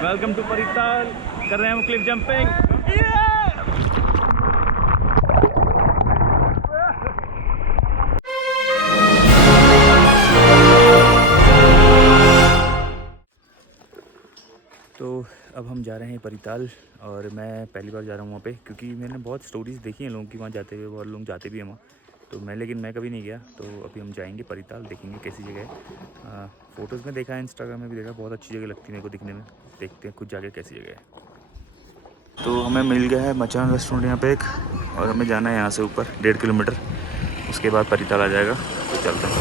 Welcome to परिताल। कर रहे हैं हम क्लिफ जंपिंग। तो अब हम जा रहे हैं परिताल और मैं पहली बार जा रहा हूँ वहाँ पे, क्योंकि मैंने बहुत स्टोरीज़ देखी हैं लोगों की वहाँ जाते हुए, बहुत लोग जाते भी हैं वहाँ। तो मैं कभी नहीं गया। तो अभी हम जाएंगे परिताल, देखेंगे कैसी जगह है। फ़ोटोज़ में देखा है, इंस्टाग्राम में भी देखा, बहुत अच्छी जगह लगती है मेरे को दिखने में। देखते हैं खुद जाके कैसी जगह है। तो हमें मिल गया है मचान रेस्टोरेंट यहाँ पे एक, और हमें जाना है यहाँ से ऊपर 1.5 किलोमीटर, उसके बाद परिताल आ जाएगा। तो चलते हैं।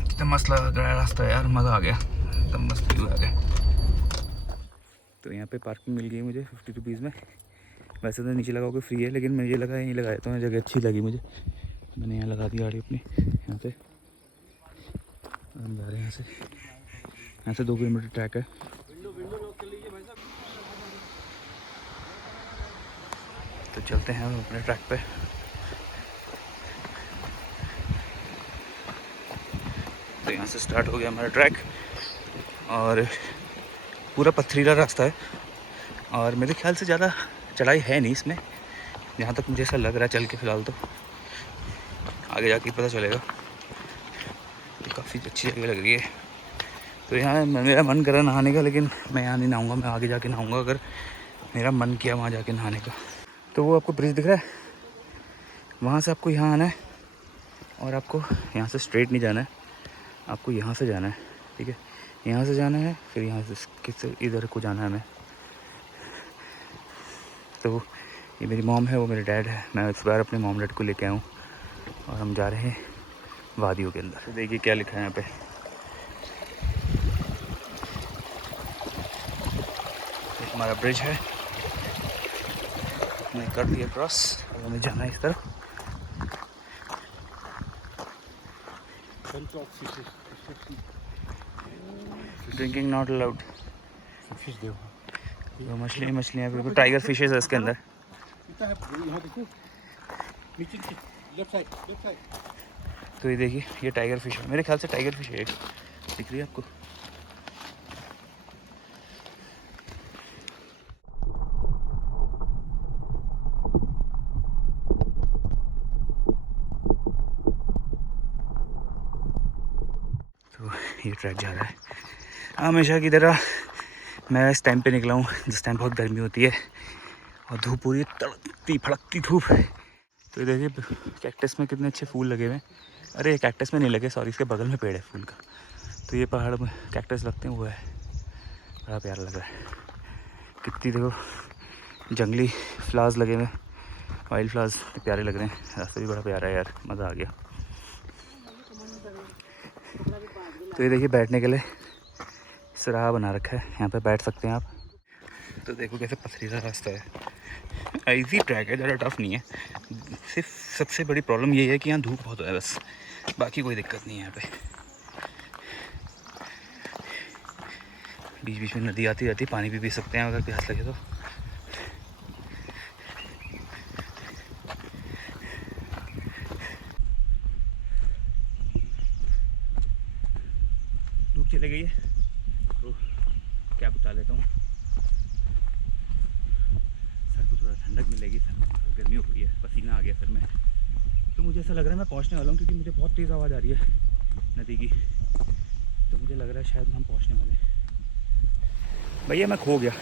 कितना मस्त लग रहा है रास्ता यार, मज़ा आ गया, एकदम मस्त व्यू आ गया। तो यहाँ पे पार्किंग मिल गई मुझे 50 रुपीज़ में। वैसे तो नीचे लगाओगे फ्री है, लेकिन मुझे लगा यहीं लगाया, तो जगह अच्छी लगी मुझे, मैंने यहाँ लगा दी गाड़ी अपनी यहाँ पे। हम जा रहे हैं यहाँ से 2 किलोमीटर ट्रैक है। तो चलते हैं हम अपने ट्रैक पे। तो यहाँ से स्टार्ट हो गया हमारा ट्रैक, और पूरा पथरीला रास्ता है, और मेरे ख्याल से ज़्यादा चढ़ाई है नहीं इसमें, जहाँ तक मुझे ऐसा लग रहा है चल के फ़िलहाल। तो आगे जाके पता चलेगा। तो काफ़ी अच्छी जगह लग रही है। तो यहाँ मेरा मन कर रहा है नहाने का, लेकिन मैं यहाँ नहीं नहाऊंगा, मैं आगे जाके नहाऊंगा अगर मेरा मन किया वहाँ जाके नहाने का। तो वो आपको ब्रिज दिख रहा है, वहाँ से आपको यहाँ आना है, और आपको यहाँ से स्ट्रेट नहीं जाना है, आपको यहाँ से जाना है। ठीक है, यहाँ से जाना है, फिर यहाँ से किस इधर को जाना है हमें। तो ये मेरी मॉम है, वो मेरे डैड है। मैं इस बार अपने मॉम डैड को लेके आया हूँ, और हम जा रहे हैं वादियों के अंदर। तो देखिए क्या लिखा है यहाँ पे, हमारा ब्रिज है, मैं कर दिया क्रॉस, और हमें जाना है इस तरफ। Drinking not allowed. तो मछलियाँ बिल्कुल टाइगर फिशेज है इसके अंदर। तो ये देखिए, ये टाइगर फिश है, मेरे ख्याल से टाइगर फिश है, दिख रही है आपको। तो ये ट्रैक जा रहा है हमेशा की तरह। मैं इस टाइम पे निकला हूँ जिस टाइम बहुत गर्मी होती है, और धूप पूरी तड़कती फड़कती धूप। तो ये देखिए कैक्टस में कितने अच्छे फूल लगे हुए हैं। अरे कैक्टस में नहीं लगे, सॉरी, इसके बगल में पेड़ है फूल का। तो ये पहाड़ में कैक्टस लगते हैं, वो है, बड़ा प्यारा लग रहा है। कितनी देखो जंगली फ्लावर्स लगे हुए, वाइल्ड फ्लावर्स प्यारे लग रहे हैं। रास्ता भी बड़ा प्यारा है यार, मज़ा आ गया। तो ये देखिए बैठने के लिए सराहा बना रखा है, यहाँ पे बैठ सकते हैं आप। तो देखो कैसे पथरीला रास्ता है, इजी ट्रैक है, ज़्यादा टफ नहीं है। सिर्फ सबसे बड़ी प्रॉब्लम यही है कि यहाँ धूप बहुत है बस, बाकी कोई दिक्कत नहीं है यहाँ पे। बीच बीच में नदी आती रहती है, पानी भी पी सकते हैं अगर प्यास लगे तो। धूप चले गई है तो क्या बता लेता हूँ, सर को थोड़ा ठंडक मिलेगी, सर गर्मी हो गई है, पसीना आ गया सर में। तो मुझे ऐसा लग रहा है मैं पहुँचने वाला हूँ, क्योंकि मुझे बहुत तेज़ आवाज़ आ रही है नदी की। तो मुझे लग रहा है शायद हम पहुँचने वाले हैं। भैया मैं खो गया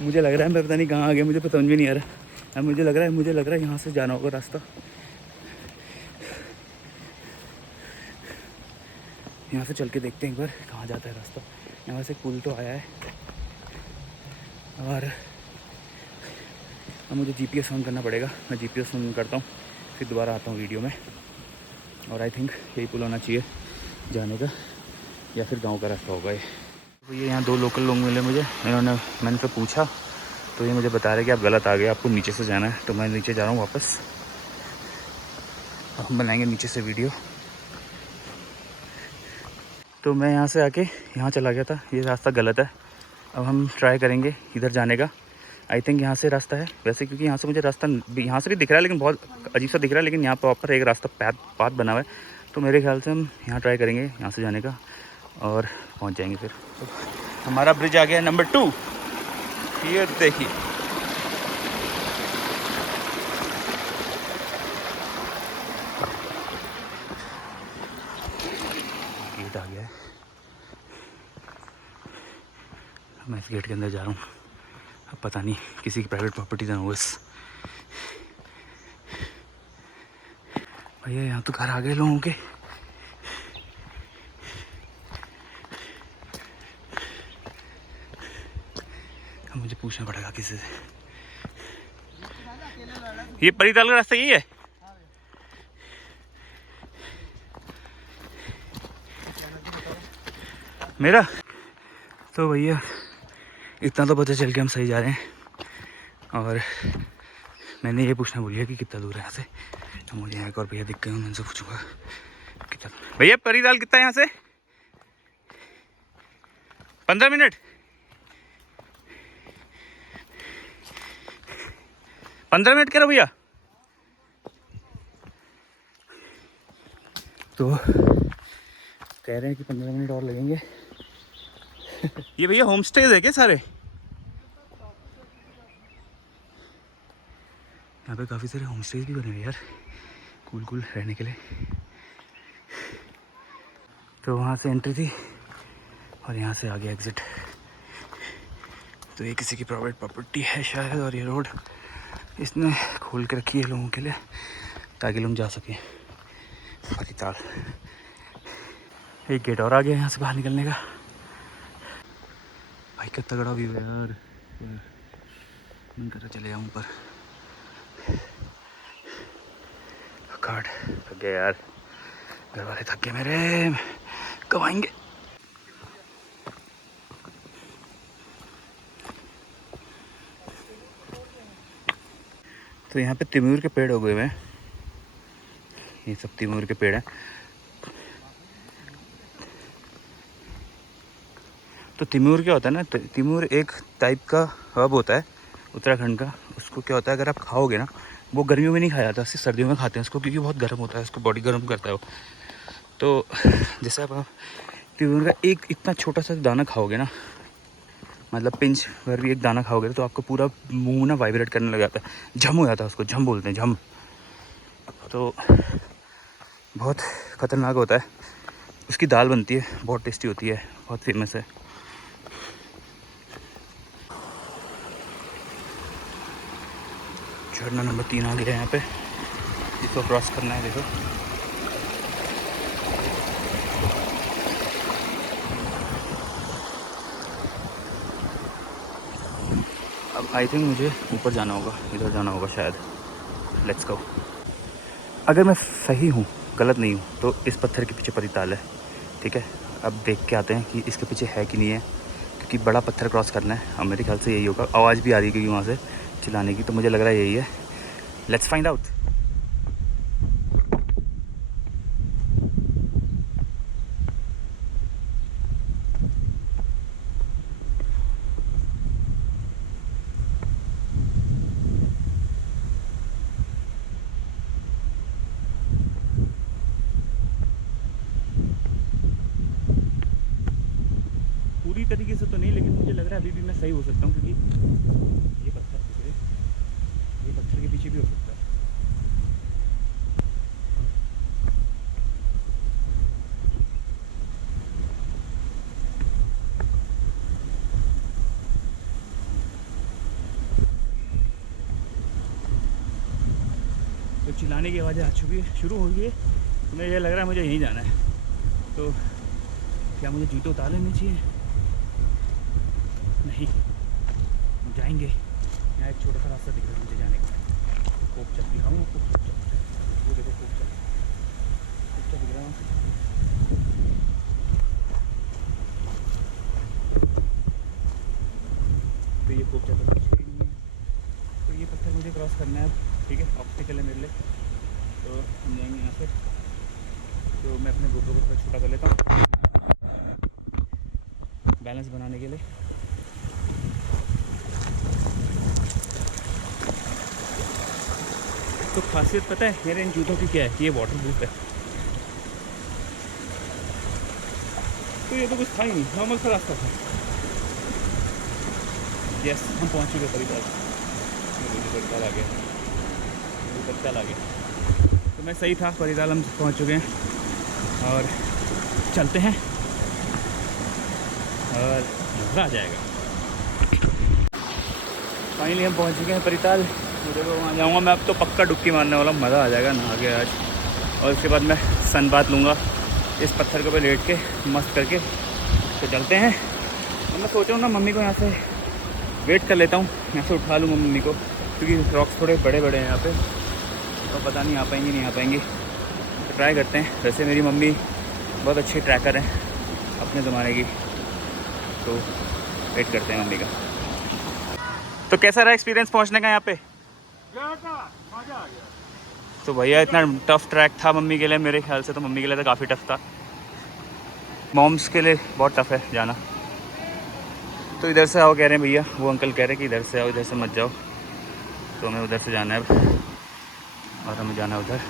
मुझे लग रहा है मैं पता नहीं कहाँ आ गया, मुझे पता समझ भी नहीं आ रहा। अब मुझे लग रहा है यहाँ से जाना होगा रास्ता। यहाँ से चल के देखते हैं एक बार कहाँ जाता है रास्ता। यहाँ से पुल तो आया है, और अब मुझे जीपीएस ऑन करना पड़ेगा। मैं जीपीएस ऑन करता हूँ, फिर दोबारा आता हूँ वीडियो में। और आई थिंक यही पुल होना चाहिए जाने का, या फिर गांव का रास्ता होगा ये। तो ये यहाँ 2 लोकल लोग मिले मुझे, मैंने उनसे पूछा, तो ये मुझे बता रहे कि आप गलत आ गए, आपको नीचे से जाना है। तो मैं नीचे जा रहा हूँ वापस, हम बनाएंगे नीचे से वीडियो। तो मैं यहाँ से आके यहाँ चला गया था, ये रास्ता गलत है। अब हम ट्राई करेंगे इधर जाने का। आई थिंक यहाँ से रास्ता है वैसे, क्योंकि यहाँ से मुझे रास्ता यहाँ से भी दिख रहा है, लेकिन बहुत अजीब सा दिख रहा है। लेकिन यहाँ प्रॉपर एक रास्ता पाथ बना हुआ है, तो मेरे ख्याल से हम यहाँ ट्राई करेंगे यहाँ से जाने का, और पहुँच जाएंगे फिर। हमारा ब्रिज आ गया नंबर 2। ये देखिए, गेट आ गया है। मैं इस गेट के अंदर जा रहा हूँ। अब पता नहीं किसी की प्राइवेट प्रॉपर्टी ना हो बस। भैया यहाँ तो घर आ गए लोगों के। अब मुझे पूछना पड़ेगा किसी से। ये परिताल का रास्ता यही है? मेरा तो भैया इतना तो पता चल के हम सही जा रहे हैं। और मैंने ये पूछना भूल गया कि कितना दूर है यहाँ से। तो मुझे एक और भैया दिख गए, मैं उनसे पूछूंगा कितना। भैया परिताल कितना है यहाँ से? 15 मिनट। 15 मिनट कह रहा भैया? तो कह रहे हैं कि 15 मिनट और लगेंगे। ये भैया होम स्टेज है क्या सारे? यहाँ पे काफ़ी सारे होम स्टेज भी बने हुए यार, कूल रहने के लिए। तो वहाँ से एंट्री थी और यहाँ से आगे एग्ज़िट। तो ये किसी की प्राइवेट प्रॉपर्टी है शायद। और ये रोड इसने खोल के रखी है लोगों के लिए ताकि लोग जा सकें परिताल। एक गेट और आ गया यहाँ से बाहर निकलने का। भाई कितना तगड़ा व्यू है यार, मन कर रहा चले जाऊँ ऊपर। कार्ड थक गया यार, घर वाले थक गए मेरे, कब आएंगे? तो यहाँ पे तिमूर के पेड़ उगे हुए हैं, ये सब तिमूर के पेड़ हैं। तो तिमूर क्या होता है ना, तिमूर एक टाइप का हर्ब होता है उत्तराखंड का। उसको क्या होता है, अगर आप खाओगे ना, वो गर्मियों में नहीं खाया जाता, सिर्फ सर्दियों में खाते हैं उसको, क्योंकि बहुत गर्म होता है, उसको बॉडी गर्म करता है वो। तो जैसे आप तिमूर का एक इतना छोटा सा दाना खाओगे ना, मतलब पिंच भर भी एक दाना खाओगे तो आपको पूरा मुंह ना वाइब्रेट करने लग जाता है, झम हो जाता है, उसको झम बोलते हैं, झम। तो बहुत ख़तरनाक होता है। उसकी दाल बनती है, बहुत टेस्टी होती है, बहुत फेमस है। झरना नंबर 3 आ गया है यहाँ पे, इसको क्रॉस करना है। देखो अब आई थिंक मुझे ऊपर जाना होगा, इधर जाना होगा शायद। Let's go. अगर मैं सही हूँ, गलत नहीं हूँ, तो इस पत्थर के पीछे परिताल है, ठीक है। अब देख के आते हैं कि इसके पीछे है कि नहीं है, क्योंकि बड़ा पत्थर क्रॉस करना है। अब मेरे ख्याल से यही होगा। आवाज़ भी आ रही है क्योंकि वहाँ से चिल्लाने की, तो मुझे लग रहा है यही है। Let's find out. पूरी तरीके से तो नहीं, लेकिन मुझे लग रहा है अभी भी मैं सही हो सकता हूँ, क्योंकि ये पत्थर के पीछे भी हो सकता है। तो चिल्लाने की आवाज़ें आ चुकी है, शुरू हो गई है। तो मुझे ये लग रहा है मुझे यहीं जाना है। तो क्या मुझे जूते उतार लेने चाहिए? नहीं, जाएंगे। यहाँ एक छोटा सा रास्ता दिख रहा है मुझे जाने का। कोपचा दिखाऊँ आपको? वो देखो कोपचा दिख रहा है। तो ये कोपचा तो कुछ भी नहीं है। तो ये पत्थर मुझे क्रॉस करना है, ठीक है, ऑब्स्टिकल है मेरे लिए। तो हम जाएंगे यहाँ से। तो मैं अपने गोप्रो को थोड़ा छोटा कर लेता हूँ बैलेंस बनाने के लिए। तो खासियत पता है मेरे इन जूतों की क्या है? ये वाटर प्रूफ है। तो ये तो कुछ था ही नहीं, नॉर्मल सा रास्ता था। यस, हम पहुंच चुके परिताल। परिताल आ गया, परिताल आ गया। तो मैं सही था, परिताल हम पहुंच चुके हैं और चलते हैं और मज़ा आ जाएगा। फाइनली हम पहुंच चुके हैं परिताल। मुझे तो वहाँ जाऊँगा मैं, अब तो पक्का डुबकी मारने वाला, मज़ा आ जाएगा नहा के आज। और उसके बाद मैं सन बात लूँगा इस पत्थर के ऊपर लेट के मस्त करके। तो चलते हैं। और मैं सोच रहा हूँ ना मम्मी को यहाँ से वेट कर लेता हूँ, यहाँ से उठा लूँगा मम्मी को, क्योंकि रॉक्स थोड़े बड़े बड़े हैं यहाँ पे, तो पता नहीं आ पाएंगी नहीं आ पाएंगी। तो ट्राई करते हैं। वैसे मेरी मम्मी बहुत अच्छी ट्रैकर हैं अपने ज़माने की, तो वेट करते हैं मम्मी का। तो कैसा रहा एक्सपीरियंस पहुँचने का यहाँ पे? मजा आ गया। तो भैया इतना टफ़ ट्रैक था मम्मी के लिए, मेरे ख्याल से तो मम्मी के लिए तो काफ़ी टफ़ था, मॉम्स के लिए बहुत टफ़ है जाना। तो इधर से आओ कह रहे हैं भैया, वो अंकल कह रहे हैं कि इधर से आओ, इधर से मत जाओ। तो हमें उधर से जाना है अब, और हमें जाना है उधर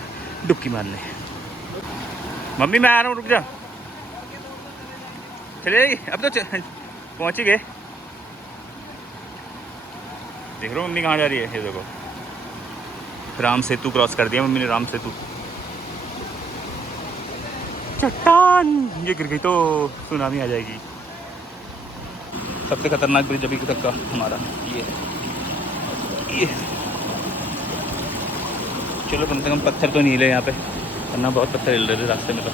डुबकी मारने। मम्मी मैं आ रहा हूँ, रुक जा। चले अब तो पहुँच ही गए। देख रहे हो मम्मी कहाँ जा रही है? ये देखो, राम सेतु क्रॉस कर दिया मम्मी ने, राम सेतु। चट्टान ये गिर गई तो सुनामी आ जाएगी। सबसे खतरनाक ब्रिज अभी तक का हमारा ये। चलो कम से कम पत्थर तो नहीं हिले यहाँ पे, वरना बहुत पत्थर हिल रहे थे रास्ते में तो।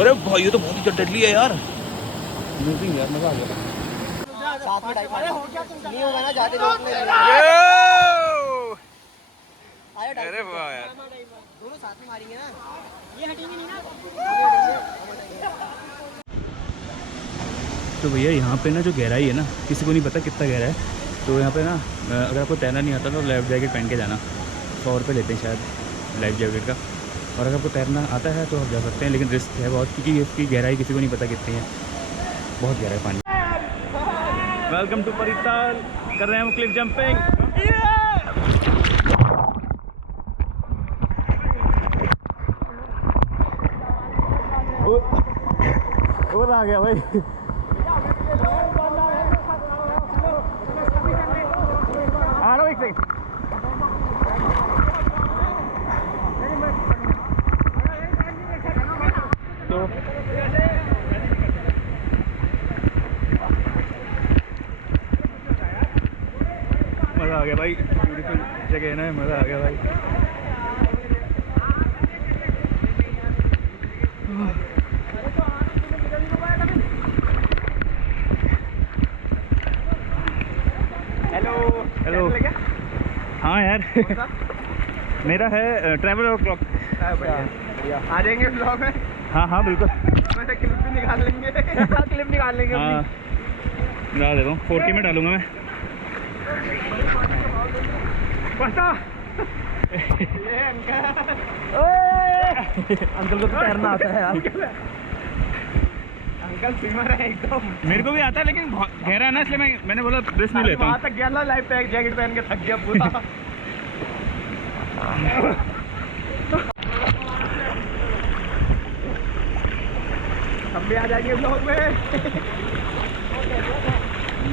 अरे भाई ये तो बहुत ही डडली है यार, यार मज़ा आ गया। साथ में टाइप नहीं होगा ना, जाते लोग में अरे वाह यार, दोनों साथ में मारेंगे ना, ये हटेंगे नहीं ना। तो भैया यहाँ पे ना जो गहराई है ना, किसी को नहीं पता कितना गहरा है। तो यहाँ पे ना अगर आपको तैरना नहीं आता तो लाइफ जैकेट पहन के जाना, 100 रुपये लेते हैं शायद लाइफ जैकेट का। और अगर आपको तैरना आता है तो आप जा सकते हैं, लेकिन रिस्क है बहुत, क्योंकि इसकी गहराई किसी को नहीं पता कितनी है, बहुत गहरा है पानी। वेलकम टू परिताल, कर रहे हैं हम क्लिफ जंपिंग। और आ गया भाई, आ रहा हूँ एक सेकंड। तो मज़ा आ गया भाई, ब्यूटीफुल जगह है ना, मज़ा आ गया भाई। हेलो। हाँ यार मेरा है ट्रैवल और क्लॉक। आ जाएंगे ब्लॉग में। हाँ हाँ बिल्कुल, वैसे क्लिप भी निकाल लेंगे। क्लिप निकाल लेंगे। हाँ डाल देता हूँ, 4K में डालूंगा मैं। पता ये अंकल को तो तैरना आता है यार। अंकल स्विमर है एकदम। मेरे को भी आता है, लेकिन बहुत गहरा है ना, इसलिए मैंने बोला रिस्क नहीं लेता हूँ। वहाँ तक गया ना, लाइफ जैकेट पहन के थक गया पूरा। हम भी आ जाएंगे ब्लॉग में।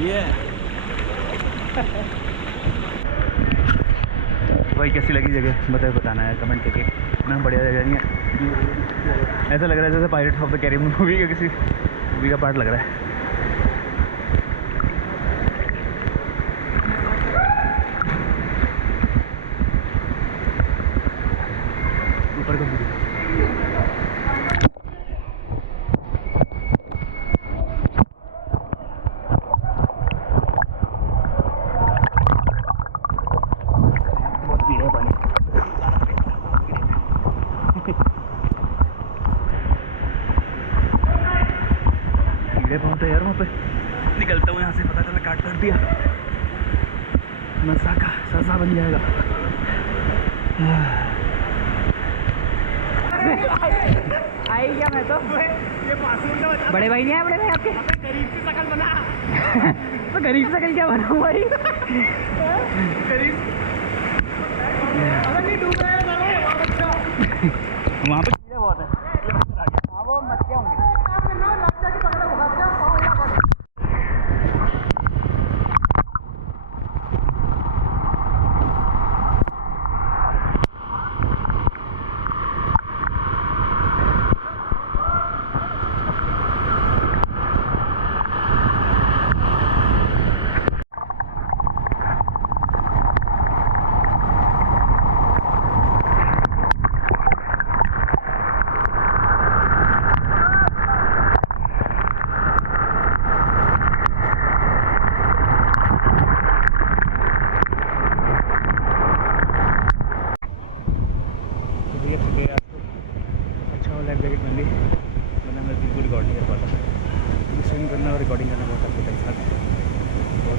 ये भाई कैसी लगी जगह बताए, बताना है कमेंट करके ना। बढ़िया जगह नहीं है, ऐसा लग रहा है जैसे pirates of the Caribbean movie का किसी मूवी का पार्ट लग रहा है। ऊपर का बहुत है यार, वहाँ पे निकलता हूँ यहाँ से, पता चला काट कर दिया, मज़ा का सजा बन जाएगा। आई क्या मैं तो ये मासूम का बता। बड़े भाई नहीं आए, बड़े भाई आपके? गरीब की शकल बना। तो गरीब शकल क्या बनाऊं भाई? गरीब अरे नहीं डूब रहा है वहाँ पे कीड़े बहुत है। हाँ वो मच्छियाँ होंगी।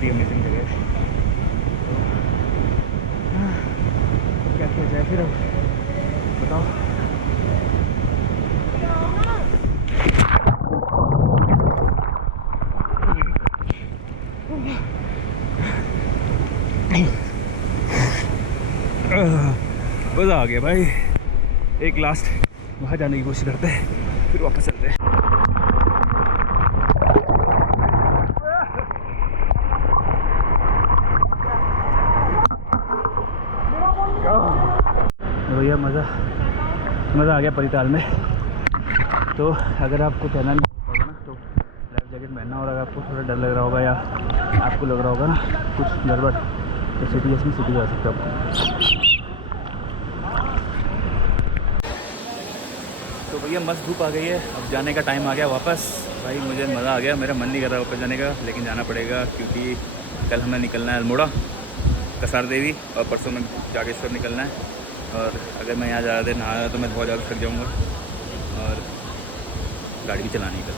ही अमेजिंग जगह है। क्या किया जाए फिर अब बताओ। मज़ा आ गया भाई। एक लास्ट वहाँ जाने की कोशिश करते हैं फिर वापस चलते हैं। भैया मज़ा आ गया परीताल में। तो अगर आपको तैरना नहीं होगा ना तो लाइफ जैकेट पहनना, और अगर आपको थोड़ा डर लग रहा होगा या आपको लग रहा होगा ना कुछ गड़बड़, तो सिटी में सिटी जा सकते हो आप। तो भैया मस्त धूप आ गई है, अब जाने का टाइम आ गया वापस। भाई मुझे मज़ा आ गया, मेरा मन नहीं कर रहा वापस जाने का, लेकिन जाना पड़ेगा क्योंकि कल हमें निकलना है अल्मोड़ा, कसार देवी, और परसों में जागेश्वर निकलना है। और अगर मैं यहाँ ज़्यादा देर नहाया तो मैं बहुत ज़्यादा थक जाऊँगा और गाड़ी भी चलानी कर।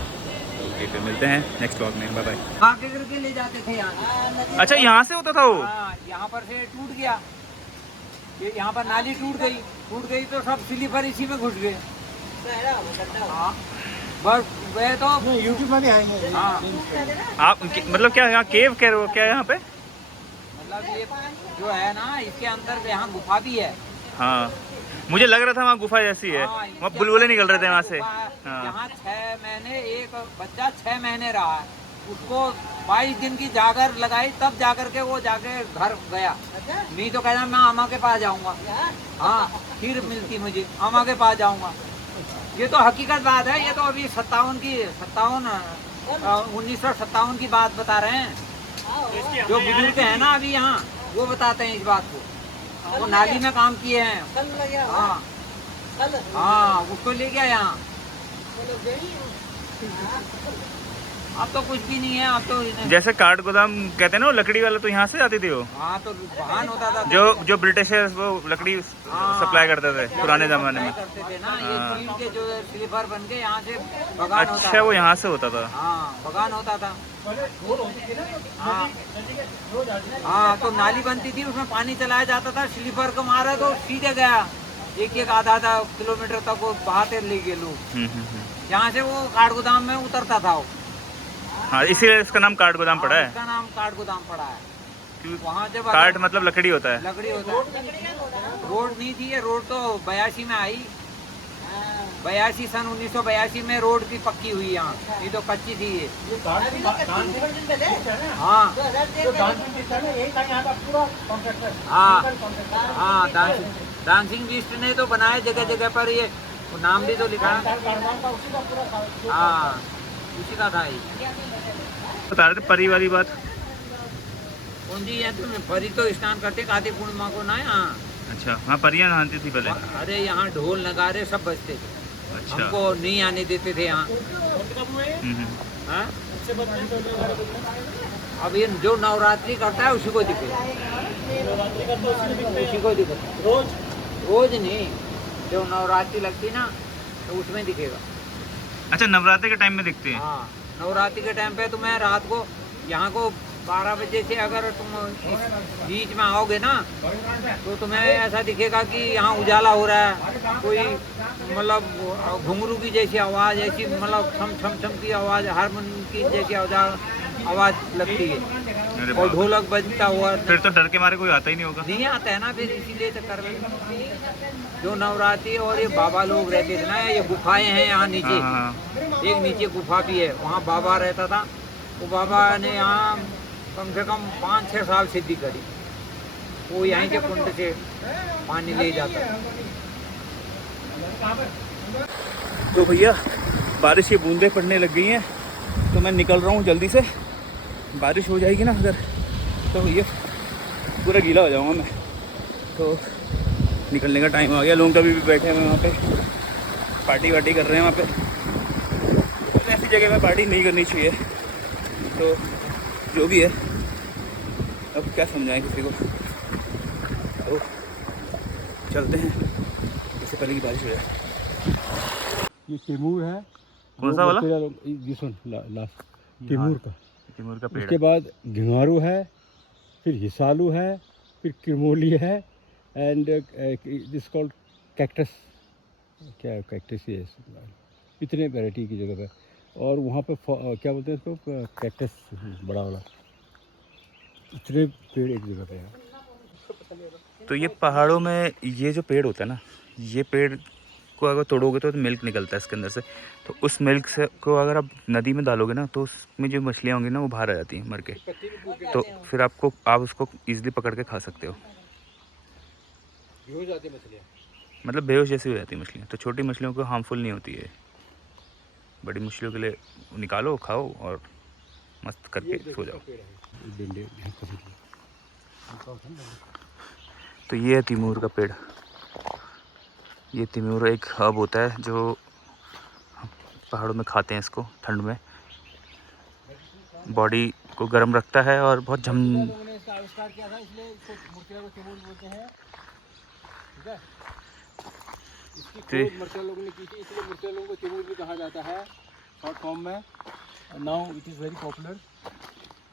ओके फिर मिलते हैं नेक्स्ट व्लॉग में, बाय बाय। आगे करके ले जाते थे यहाँ। अच्छा यहाँ से होता था वो? हाँ, यहाँ पर से टूट गया, ये यहाँ पर नाली टूट गई तो सब स्लीपर इसी में घुस गए। हाँ बस वे तो यूट्यूब में भी आएंगे। हाँ आप मतलब क्या यहाँ केव कह रहे हो क्या यहाँ पे? मतलब ये जो है ना इसके अंदर यहाँ गुफा भी है। हाँ मुझे लग रहा था वहाँ गुफा जैसी है, हाँ, वहाँ बुलबुले निकल रहे थे वहाँ से। हाँ। यहाँ 6 महीने एक बच्चा 6 महीने रहा है, उसको 22 दिन की जागर लगाई तब जाकर के वो जाके घर गया। नहीं तो कहना मैं अम्मा के पास जाऊंगा। हाँ फिर मिलती मुझे अम्मा के पास जाऊंगा। ये तो हकीकत बात है, ये तो अभी 1957 की बात बता रहे हैं। जो बुजुर्ग है ना अभी यहाँ वो बताते हैं इस बात को। वो नाली में काम किए हैं। हाँ हाँ उसको ले गया यहाँ। अब तो कुछ भी नहीं है, अब तो जैसे काठ गोदाम कहते हैं ना, वो लकड़ी वाला, तो यहाँ से आती थी वो। हाँ तो वाहन होता था जो ब्रिटिशर्स वो लकड़ी सप्लाई करते थे पुराने जमाने में। करते थे ना, ये स्टील के जो स्लीपर बन के यहाँ से बगान होता अच्छा था। वो यहाँ से होता था। हाँ बगान होता था। हाँ हाँ तो नाली बनती थी, उसमें पानी चलाया जाता था, स्लीपर को मारा तो सीधे गया, एक आधा किलोमीटर तक वो बहाते ले गए लोग। यहाँ से वो काठ गोदाम में उतरता था वो। हाँ इसीलिए इसका नाम काठ गोदाम पड़ा है। इसका नाम काठ गोदाम पड़ा है। वहाँ जब काठ मतलब लकड़ी होता है। लकड़ी होता है। रोड नहीं थी, ये रोड तो 82 में आई। 82 सन 1982 में रोड की पक्की हुई यहाँ, ये तो कच्ची थी ये। हाँ हाँ डांसिंग बीस्ट ने तो बनाए जगह जगह पर, ये नाम भी तो लिखा है। हाँ उसी का था ये। बता रहे थे परी वाली बात। कौन सी है? तुम परी तो स्नान करते कार्तिक पूर्णिमा को ना यहाँ। अच्छा वहाँ परियां नहाती थी पहले? अरे यहाँ ढोल नगारे सब बजते थे। अच्छा। हमको नहीं आने देते थे यहाँ। हाँ? अब ये जो नवरात्रि करता है उसी को दिखे, उसी को दिखे। रोज नहीं, जो नवरात्रि लगती ना तो उसमें दिखेगा। अच्छा नवरात्रि के टाइम में दिखते हैं? हाँ नवरात्रि के टाइम पे तुम्हें रात को यहाँ को 12 बजे से अगर तुम इस बीच में आओगे ना तो तुम्हें ऐसा दिखेगा कि यहाँ उजाला हो रहा है। कोई मतलब घुंघरू की जैसी आवाज़, ऐसी मतलब छम की आवाज़, हारमोनियम की जैसी आवाज़ लगती है और ढोलक बजता हुआ। फिर तो डर के मारे कोई आता ही नहीं होगा। नहीं आता है ना, फिर इसीलिए चक्कर में जो नवरात्रि और ये बाबा लोग रहते थे ना, ये गुफाएं हैं यहाँ नीचे। एक नीचे गुफा भी है, वहाँ बाबा रहता था। वो बाबा ने यहाँ कम से कम 5-6 साल सिद्धि करी। वो यहीं के कुंड से पानी ले जाता है। तो भैया बारिश की बूंदें पड़ने लग गई हैं, तो मैं निकल रहा हूँ जल्दी से। बारिश हो जाएगी ना अगर, तो भैया पूरा गीला हो जाऊँगा मैं। तो निकलने का टाइम आ गया। लोग अभी भी बैठे हुए हैं वहाँ पे, पार्टी वार्टी कर रहे हैं वहाँ पे। तो ऐसी जगह में पार्टी नहीं करनी चाहिए। तो जो भी है, अब क्या समझाएं किसी को। तो चलते हैं, इससे पहले की बारिश हो जाए। ये तैमूर है। कौन सा वाला? ये सुन लास्ट तैमूर का। तिमूर का पेड़ उसके है। बाद घिंगारू है, फिर हिसालू है, फिर किरमोली है, एंड दिस कॉल्ड कैक्टस, क्या कैक्टस ही है, इतने वैरायटी की जगह पे। और वहाँ पे क्या बोलते हैं इसको, कैक्टस बड़ा वाला, इतने पेड़ एक जगह पे है। तो ये पहाड़ों में ये जो पेड़ होता है ना, ये पेड़ को अगर तोड़ोगे तो मिल्क निकलता है इसके अंदर से। तो उस मिल्क से को अगर आप नदी में डालोगे ना, तो उसमें जो मछलियाँ होंगी ना वो बाहर आ जाती हैं मर के। तो फिर आप उसको ईजिली पकड़ के खा सकते हो। हो जाती है मछलियाँ, मतलब बेहोश जैसी हो जाती है मछलियाँ। तो छोटी मछलियों को हार्मफुल नहीं होती है, बड़ी मछलियों के लिए निकालो, खाओ और मस्त करके सो जाओ। तो ये है तिमूर का पेड़। ये तिमूर एक हर्ब होता है जो पहाड़ों में खाते हैं इसको ठंड में, बॉडी को गर्म रखता है और बहुत लोगों ने इसका आविष्कार किया था, इसलिए इसको मुर्तिया को तिमूर बोलते हैं, ठीक है। इसकी खोज मुर्तिया लोगों ने की थी, इसलिए मुर्तिया लोगों को तिमूर भी कहा जाता है शॉर्ट फॉर्म में। Now it is very popular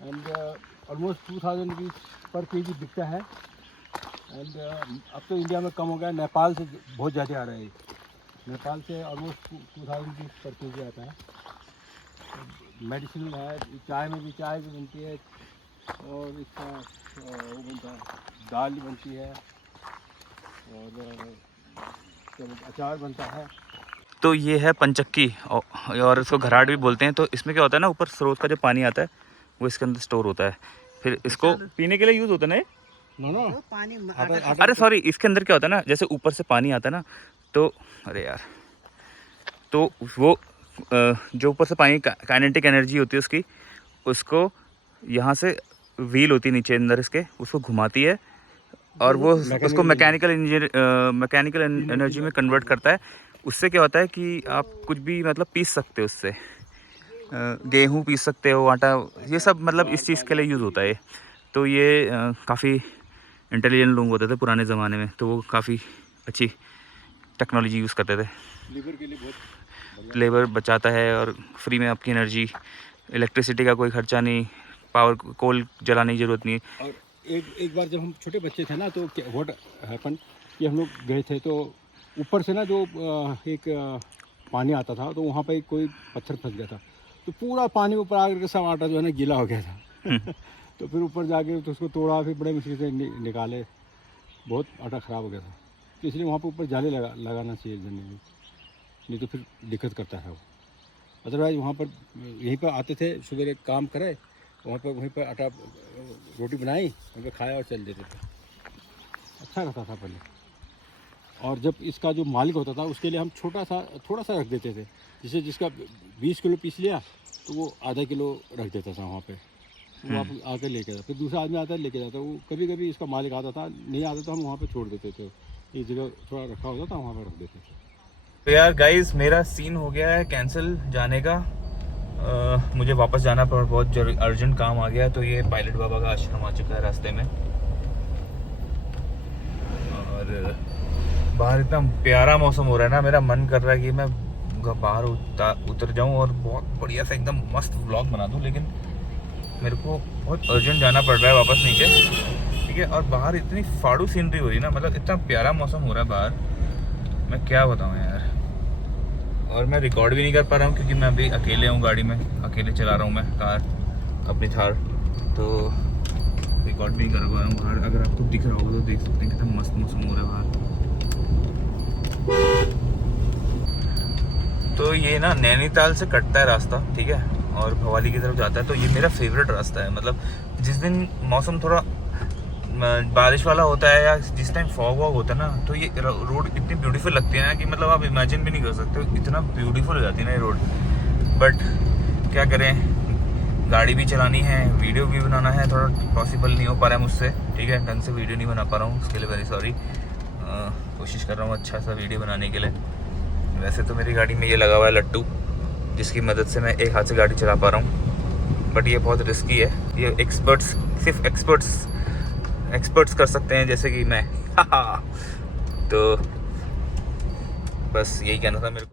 and almost 2000 rupees पर केजी बिकता है। एंड अब तो इंडिया में कम हो गया, नेपाल से बहुत ज़्यादा आ रहा है। नेपाल से ऑलमोस्ट 2000 रुपीज़ पर केजी आता है। मेडिसिन है, चाय में भी चाय भी बनती है, और इसका वो बनता है, दाल बनती है, और अचार बनता है। तो ये है पंचक्की और इसको घराट भी बोलते हैं। तो इसमें क्या होता है ना, ऊपर स्रोत का जो पानी आता है वो इसके अंदर स्टोर होता है, फिर इसको पीने के लिए यूज़ होता है ना। नो पानी अरे सॉरी, इसके अंदर क्या होता है ना, जैसे ऊपर से पानी आता है ना, तो अरे यार, तो वो जो ऊपर से पानी काइनेटिक एनर्जी होती है उसकी, उसको यहाँ से व्हील होती है नीचे अंदर इसके, उसको घुमाती है और वो उसको मैकेनिकल एनर्जी में कन्वर्ट करता है। उससे क्या होता है कि आप कुछ भी मतलब पीस सकते हो उससे, गेहूँ पीस सकते हो, आटा, ये सब मतलब इस चीज़ के लिए यूज़ होता है। तो ये काफ़ी इंटेलिजेंट लोग होते थे पुराने ज़माने में, तो वो काफ़ी अच्छी टेक्नोलॉजी यूज़ करते थे। लीवर के लिए बहुत लेबर बचाता है और फ्री में आपकी एनर्जी, इलेक्ट्रिसिटी का कोई खर्चा नहीं, पावर कोल जलाने की ज़रूरत नहीं। और एक बार जब हम छोटे बच्चे थे ना, तो व्हाट हैपन कि हम लोग गए थे, तो ऊपर से ना जो एक पानी आता था, तो वहाँ पे कोई पत्थर फंस गया था, तो पूरा पानी ऊपर आकर के सब आटा जो है ना गीला हो गया था। तो फिर ऊपर जाके तो उसको तोड़ा, फिर बड़े मुश्किल से निकाले, बहुत आटा ख़राब हो गया था। तो इसलिए वहाँ पे ऊपर जाले लगाना चाहिए जनरली, नहीं तो फिर दिक्कत करता है वो। अदरवाइज़ वहाँ पर यहीं पर आते थे, सुबह काम करे, वहीं पर आटा रोटी बनाई, वहीं पर खाया और चल देते थे। अच्छा रहता था पहले। और जब इसका जो मालिक होता था उसके लिए हम थोड़ा सा रख देते थे, जिससे जिसका 20 किलो पीस लिया तो वो आधा किलो रख देता था वहाँ पे, वो आप आकर लेके जाता, फिर दूसरा आदमी आता है लेके जाता। वो कभी कभी इसका मालिक आता था, नहीं आता तो हम वहाँ पे छोड़ देते थे, एक जगह थोड़ा रखा होता था वहाँ पर रख देते थे। तो यार गाइस, मेरा सीन हो गया है कैंसिल जाने का। मुझे वापस जाना पर बहुत अर्जेंट काम आ गया। तो ये पायलट बाबा का आश्रम आ चुका है रास्ते में, और बाहर इतना प्यारा मौसम हो रहा है ना, मेरा मन कर रहा है कि मैं बाहर उतर जाऊं और बहुत बढ़िया सा एकदम मस्त व्लॉग बना दूं, लेकिन मेरे को बहुत अर्जेंट जाना पड़ रहा है वापस नीचे, ठीक है। और बाहर इतनी फाड़ू सीनरी हो रही है ना, मतलब इतना प्यारा मौसम हो रहा है बाहर, मैं क्या बताऊं यार। और मैं रिकॉर्ड भी नहीं कर पा रहा हूँ क्योंकि मैं अभी अकेले हूँ, गाड़ी में अकेले चला रहा हूँ मैं कार, अपनी थार, तो रिकॉर्ड भी नहीं कर पा रहा हूँ बाहर। अगर आपको दिख रहा होगा तो देख सकते हैं कितना मस्त मौसम हो रहा है बाहर। तो ये ना नैनीताल से कटता है रास्ता, ठीक है, और भवाली की तरफ जाता है। तो ये मेरा फेवरेट रास्ता है। मतलब जिस दिन मौसम थोड़ा बारिश वाला होता है या जिस टाइम फॉग वॉग होता है ना, तो ये रोड इतनी ब्यूटीफुल लगती है ना कि मतलब आप इमेजिन भी नहीं कर सकते, इतना ब्यूटीफुल हो जाती है ना ये रोड। बट क्या करें, गाड़ी भी चलानी है, वीडियो भी बनाना है, थोड़ा पॉसिबल नहीं हो पा रहा है मुझसे, ठीक है, ढंग से वीडियो नहीं बना पा रहा हूँ, उसके लिए वेरी सॉरी। कोशिश कर रहा हूँ अच्छा सा वीडियो बनाने के लिए। वैसे तो मेरी गाड़ी में ये लगा हुआ है लट्टू, जिसकी मदद से मैं एक हाथ से गाड़ी चला पा रहा हूँ, बट ये बहुत रिस्की है। ये सिर्फ एक्सपर्ट्स कर सकते हैं, जैसे कि मैं। तो बस यही कहना था मेरे को।